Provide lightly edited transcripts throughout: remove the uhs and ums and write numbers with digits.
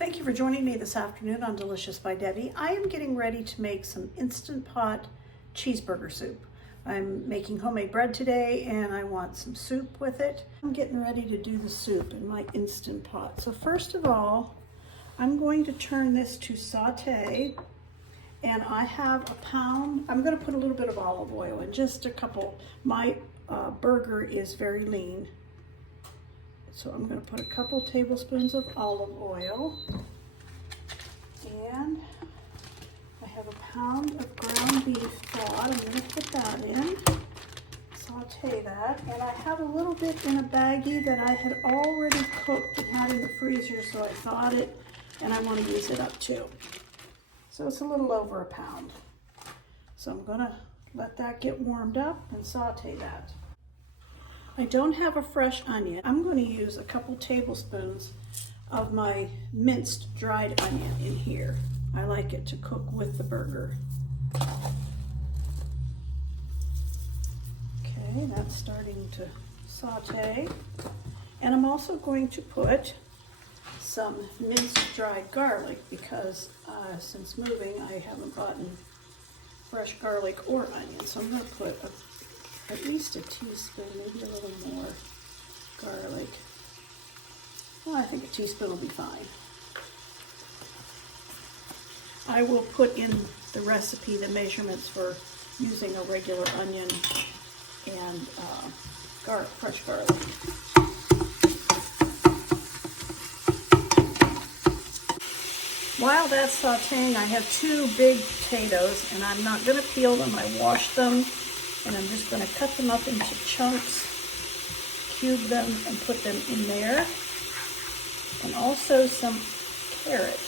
Thank you for joining me this afternoon on Delicious by Debbie. I am getting ready to make some Instant Pot cheeseburger soup. I'm making homemade bread today and I want some soup with it. I'm getting ready to do the soup in my Instant Pot. So first of all, I'm going to turn this to saute, and I have a pound. I'm going to put a little bit of olive oil in, just a couple. My burger is very lean. So I'm going to put a couple tablespoons of olive oil, and I have a pound of ground beef thawed. I'm going to put that in, saute that, and I have a little bit in a baggie that I had already cooked and had in the freezer, so I thawed it and I want to use it up too. So it's a little over a pound. So I'm going to let that get warmed up and saute that. I don't have a fresh onion. I'm going to use a couple tablespoons of my minced dried onion in here. I like it to cook with the burger. Okay, that's starting to saute. And I'm also going to put some minced dried garlic because since moving I haven't gotten fresh garlic or onion. So I'm going to put at least a teaspoon, maybe a little more garlic. Well, I think a teaspoon will be fine. I will put in the recipe the measurements for using a regular onion and fresh garlic. While that's sauteing, I have two big potatoes, and I'm not going to peel them. I washed them. And I'm just going to cut them up into chunks, cube them, and put them in there. And also some carrot.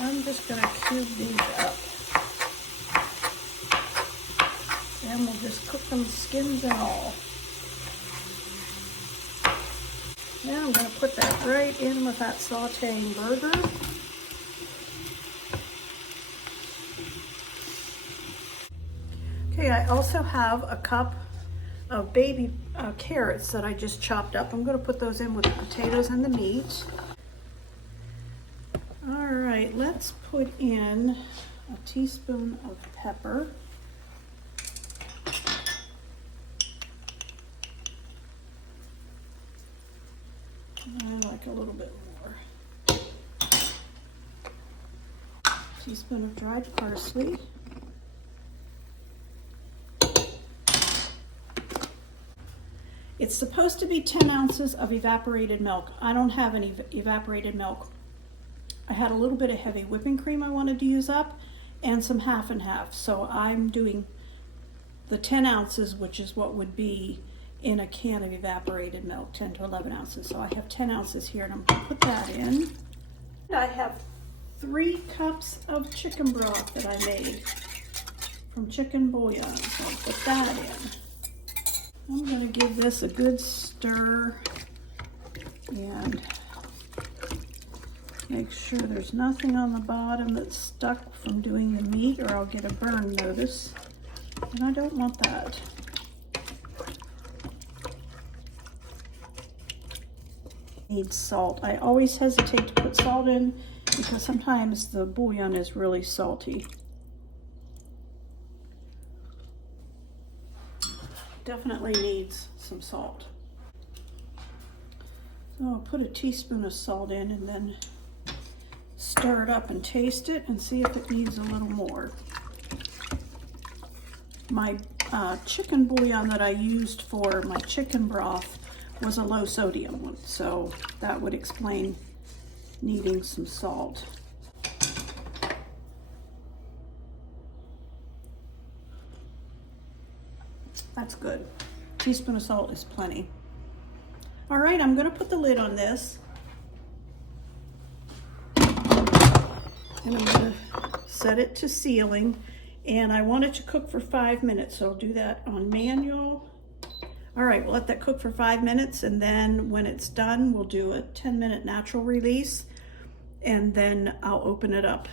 I'm just going to cube these up. And we'll just cook them skins and all. Now I'm going to put that right in with that sauteing burger. Okay, I also have a cup of baby carrots that I just chopped up. I'm going to put those in with the potatoes and the meat. All right, let's put in a teaspoon of pepper. I like a little bit more. A teaspoon of dried parsley. It's supposed to be 10 ounces of evaporated milk. I don't have any evaporated milk. I had a little bit of heavy whipping cream I wanted to use up and some half and half. So I'm doing the 10 ounces, which is what would be in a can of evaporated milk, 10 to 11 ounces. So I have 10 ounces here, and I'm going to put that in. And I have 3 cups of chicken broth that I made from chicken bouillon. So I'll put that in. I'm going to give this a good stir and make sure there's nothing on the bottom that's stuck from doing the meat, or I'll get a burn notice, and I don't want that. Need salt. I always hesitate to put salt in because sometimes the bouillon is really salty. Definitely needs some salt. So I'll put a teaspoon of salt in and then stir it up and taste it and see if it needs a little more. My chicken bouillon that I used for my chicken broth was a low sodium one, so that would explain needing some salt. That's good. A teaspoon of salt is plenty. All right, I'm going to put the lid on this. And I'm going to set it to sealing. And I want it to cook for 5 minutes, so I'll do that on manual. All right, we'll let that cook for 5 minutes, and then when it's done, we'll do a 10-minute natural release, and then I'll open it up.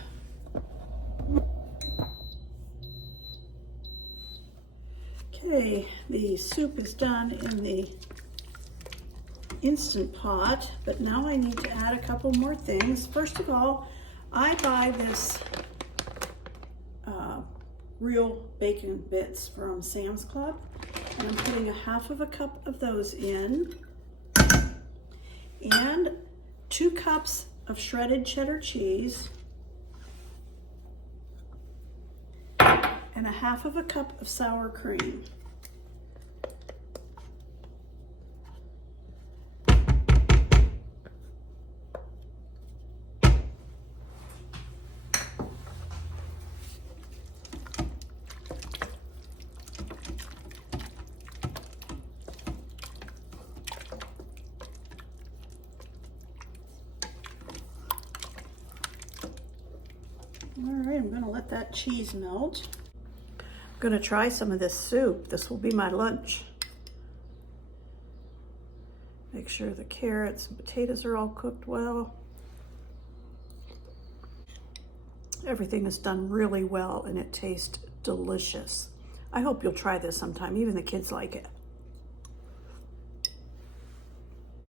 Okay, the soup is done in the Instant Pot, but now I need to add a couple more things. First of all, I buy this real bacon bits from Sam's Club, and I'm putting 1/2 cup of those in, and 2 cups of shredded cheddar cheese, and 1/2 cup of sour cream. All right, I'm gonna let that cheese melt. I'm gonna try some of this soup. This will be my lunch. Make sure the carrots and potatoes are all cooked well. Everything is done really well and it tastes delicious. I hope you'll try this sometime. Even the kids like it.